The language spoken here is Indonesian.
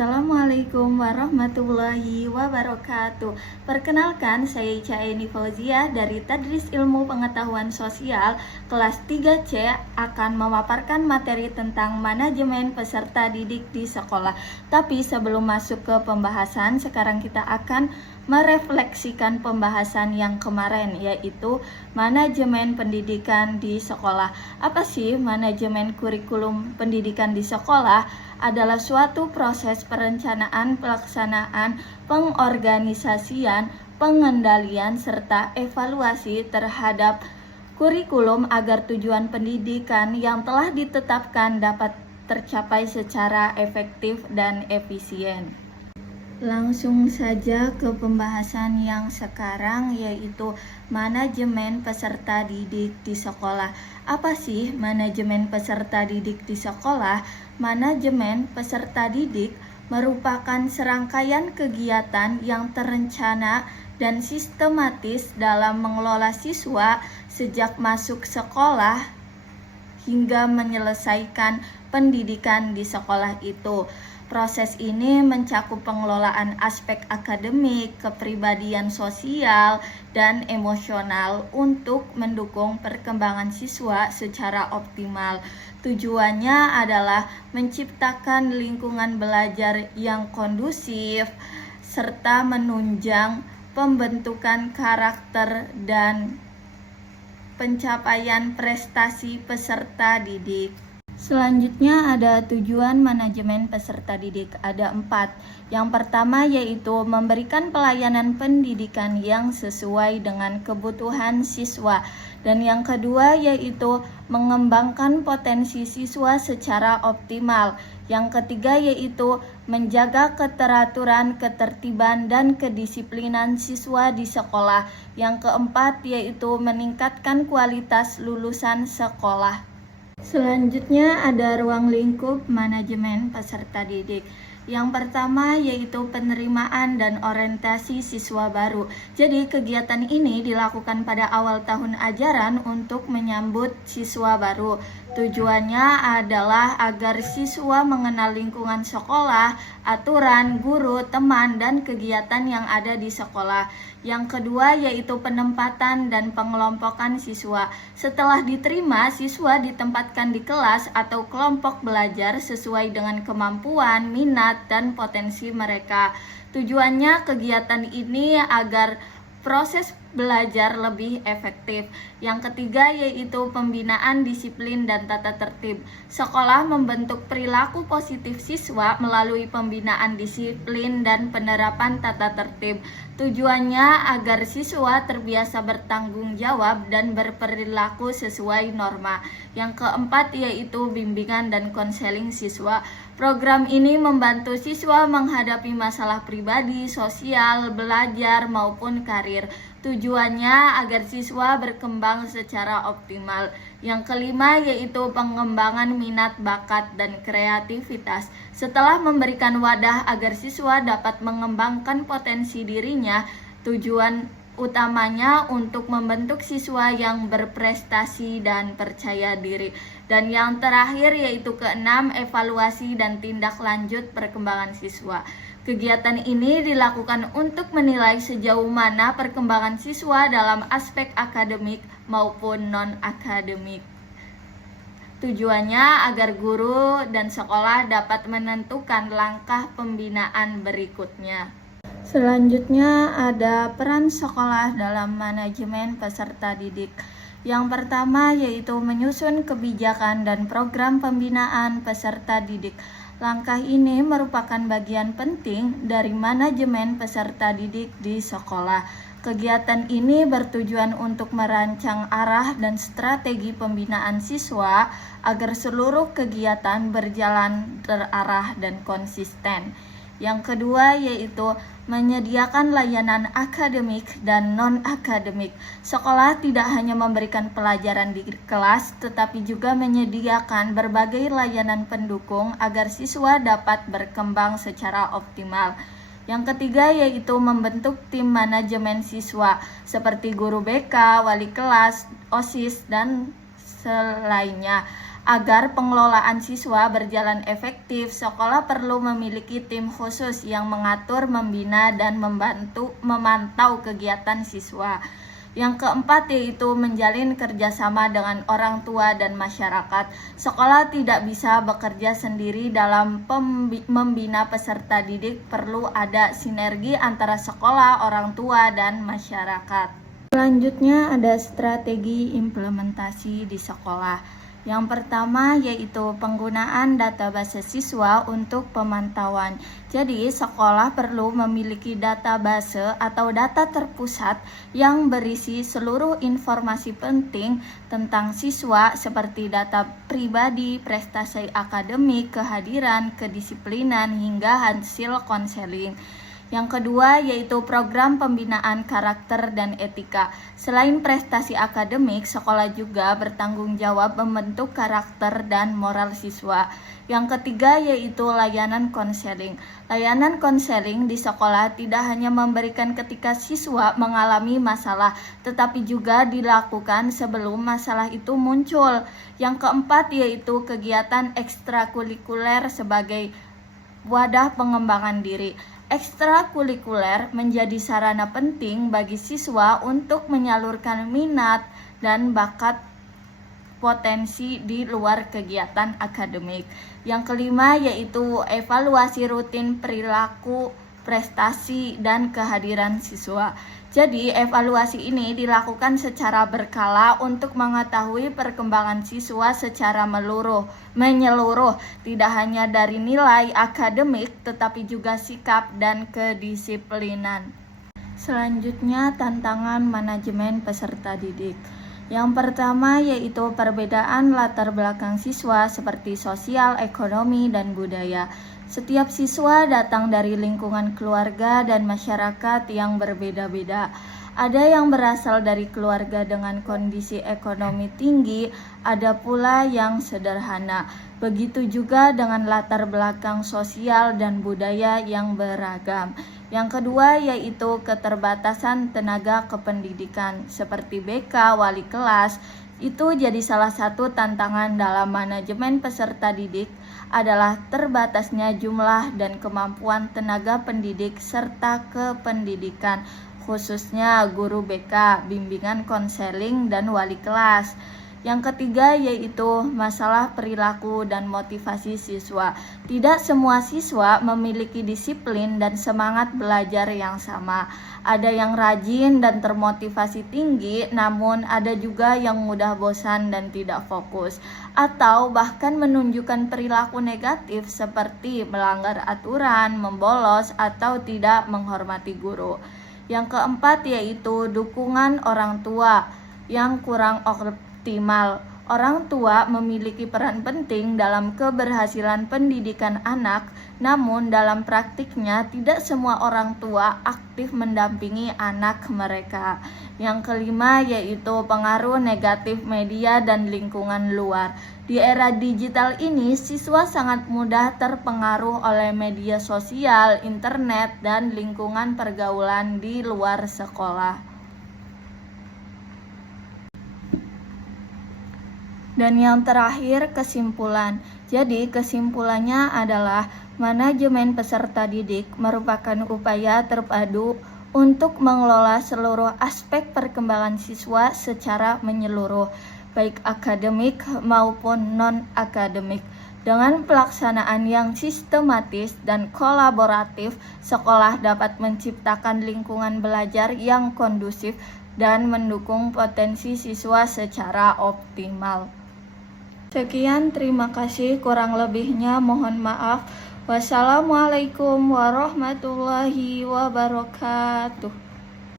Assalamualaikum warahmatullahi wabarakatuh. Perkenalkan, saya Ica Eni Fauziah dari Tadris Ilmu Pengetahuan Sosial kelas 3C akan memaparkan materi tentang manajemen peserta didik di sekolah. Tapi sebelum masuk ke pembahasan, sekarang kita akan merefleksikan pembahasan yang kemarin, yaitu manajemen pendidikan di sekolah. Apa sih manajemen kurikulum pendidikan di sekolah? Adalah suatu proses perencanaan, pelaksanaan, pengorganisasian, pengendalian, serta evaluasi terhadap kurikulum agar tujuan pendidikan yang telah ditetapkan dapat tercapai secara efektif dan efisien. Langsung saja ke pembahasan yang sekarang, yaitu manajemen peserta didik di sekolah. Apa sih manajemen peserta didik di sekolah? Manajemen peserta didik merupakan serangkaian kegiatan yang terencana dan sistematis dalam mengelola siswa sejak masuk sekolah hingga menyelesaikan pendidikan di sekolah itu. Proses ini mencakup pengelolaan aspek akademik, kepribadian sosial, dan emosional untuk mendukung perkembangan siswa secara optimal. Tujuannya adalah menciptakan lingkungan belajar yang kondusif, serta menunjang pembentukan karakter dan pencapaian prestasi peserta didik. Selanjutnya ada tujuan manajemen peserta didik, ada 4. Yang pertama yaitu memberikan pelayanan pendidikan yang sesuai dengan kebutuhan siswa. Dan yang kedua yaitu mengembangkan potensi siswa secara optimal. Yang ketiga yaitu menjaga keteraturan, ketertiban, dan kedisiplinan siswa di sekolah. Yang keempat yaitu meningkatkan kualitas lulusan sekolah. Selanjutnya ada ruang lingkup manajemen peserta didik. Yang pertama yaitu penerimaan dan orientasi siswa baru. Jadi kegiatan ini dilakukan pada awal tahun ajaran untuk menyambut siswa baru. Tujuannya adalah agar siswa mengenal lingkungan sekolah, aturan, guru, teman, dan kegiatan yang ada di sekolah. Yang kedua yaitu penempatan dan pengelompokan siswa. Setelah diterima, siswa ditempatkan di kelas atau kelompok belajar sesuai dengan kemampuan, minat, dan potensi mereka. Tujuannya kegiatan ini agar proses belajar lebih efektif. Yang ketiga yaitu pembinaan disiplin dan tata tertib. Sekolah membentuk perilaku positif siswa melalui pembinaan disiplin dan penerapan tata tertib. Tujuannya agar siswa terbiasa bertanggung jawab dan berperilaku sesuai norma. Yang keempat yaitu bimbingan dan konseling siswa. Program ini membantu siswa menghadapi masalah pribadi, sosial, belajar, maupun karir. Tujuannya agar siswa berkembang secara optimal. Yang kelima yaitu pengembangan minat, bakat, dan kreativitas. Setelah memberikan wadah agar siswa dapat mengembangkan potensi dirinya, tujuan utamanya untuk membentuk siswa yang berprestasi dan percaya diri. Dan yang terakhir yaitu keenam, evaluasi dan tindak lanjut perkembangan siswa. Kegiatan ini dilakukan untuk menilai sejauh mana perkembangan siswa dalam aspek akademik maupun non-akademik. Tujuannya agar guru dan sekolah dapat menentukan langkah pembinaan berikutnya. Selanjutnya ada peran sekolah dalam manajemen peserta didik. Yang pertama yaitu menyusun kebijakan dan program pembinaan peserta didik. Langkah ini merupakan bagian penting dari manajemen peserta didik di sekolah. Kegiatan ini bertujuan untuk merancang arah dan strategi pembinaan siswa agar seluruh kegiatan berjalan terarah dan konsisten. Yang kedua yaitu menyediakan layanan akademik dan non-akademik. Sekolah tidak hanya memberikan pelajaran di kelas, tetapi juga menyediakan berbagai layanan pendukung agar siswa dapat berkembang secara optimal. Yang ketiga yaitu membentuk tim manajemen siswa, seperti guru BK, wali kelas, OSIS, dan selainnya, Agar pengelolaan siswa berjalan efektif, sekolah perlu memiliki tim khusus yang mengatur, membina, dan memantau kegiatan siswa. Yang keempat yaitu menjalin kerjasama dengan orang tua dan masyarakat. Sekolah tidak bisa bekerja sendiri dalam membina peserta didik, perlu ada sinergi antara sekolah, orang tua, dan masyarakat. Selanjutnya ada strategi implementasi di sekolah. Yang pertama yaitu penggunaan database siswa untuk pemantauan. Jadi sekolah perlu memiliki database atau data terpusat yang berisi seluruh informasi penting tentang siswa seperti data pribadi, prestasi akademik, kehadiran, kedisiplinan, hingga hasil konseling. Yang kedua yaitu program pembinaan karakter dan etika. Selain prestasi akademik, sekolah juga bertanggung jawab membentuk karakter dan moral siswa. Yang ketiga yaitu layanan konseling. Layanan konseling di sekolah tidak hanya memberikan ketika siswa mengalami masalah, tetapi juga dilakukan sebelum masalah itu muncul. Yang keempat yaitu kegiatan ekstrakurikuler sebagai wadah pengembangan diri. Ekstrakurikuler menjadi sarana penting bagi siswa untuk menyalurkan minat dan bakat potensi di luar kegiatan akademik. Yang kelima yaitu evaluasi rutin perilaku, prestasi, dan kehadiran siswa. Jadi evaluasi ini dilakukan secara berkala untuk mengetahui perkembangan siswa secara menyeluruh, tidak hanya dari nilai akademik tetapi juga sikap dan kedisiplinan. Selanjutnya tantangan manajemen peserta didik. Yang pertama yaitu perbedaan latar belakang siswa seperti sosial, ekonomi, dan budaya. Setiap siswa datang dari lingkungan keluarga dan masyarakat yang berbeda-beda. Ada yang berasal dari keluarga dengan kondisi ekonomi tinggi, ada pula yang sederhana. Begitu juga dengan latar belakang sosial dan budaya yang beragam. Yang kedua yaitu keterbatasan tenaga kependidikan seperti BK, wali kelas. Itu jadi salah satu tantangan dalam manajemen peserta didik adalah terbatasnya jumlah dan kemampuan tenaga pendidik serta kependidikan, khususnya guru BK, bimbingan konseling, dan wali kelas. Yang ketiga yaitu masalah perilaku dan motivasi siswa. Tidak semua siswa memiliki disiplin dan semangat belajar yang sama. Ada yang rajin dan termotivasi tinggi, namun ada juga yang mudah bosan dan tidak fokus, atau bahkan menunjukkan perilaku negatif seperti melanggar aturan, membolos, atau tidak menghormati guru. Yang keempat yaitu dukungan orang tua yang kurang optimal. Orang tua memiliki peran penting dalam keberhasilan pendidikan anak, namun dalam praktiknya tidak semua orang tua aktif mendampingi anak mereka. Yang kelima yaitu pengaruh negatif media dan lingkungan luar. Di era digital ini, siswa sangat mudah terpengaruh oleh media sosial, internet, dan lingkungan pergaulan di luar sekolah. Dan yang terakhir, kesimpulan. Jadi kesimpulannya adalah manajemen peserta didik merupakan upaya terpadu untuk mengelola seluruh aspek perkembangan siswa secara menyeluruh, baik akademik maupun non-akademik. Dengan pelaksanaan yang sistematis dan kolaboratif, sekolah dapat menciptakan lingkungan belajar yang kondusif dan mendukung potensi siswa secara optimal. Sekian, terima kasih. Kurang lebihnya mohon maaf. Wassalamualaikum warahmatullahi wabarakatuh.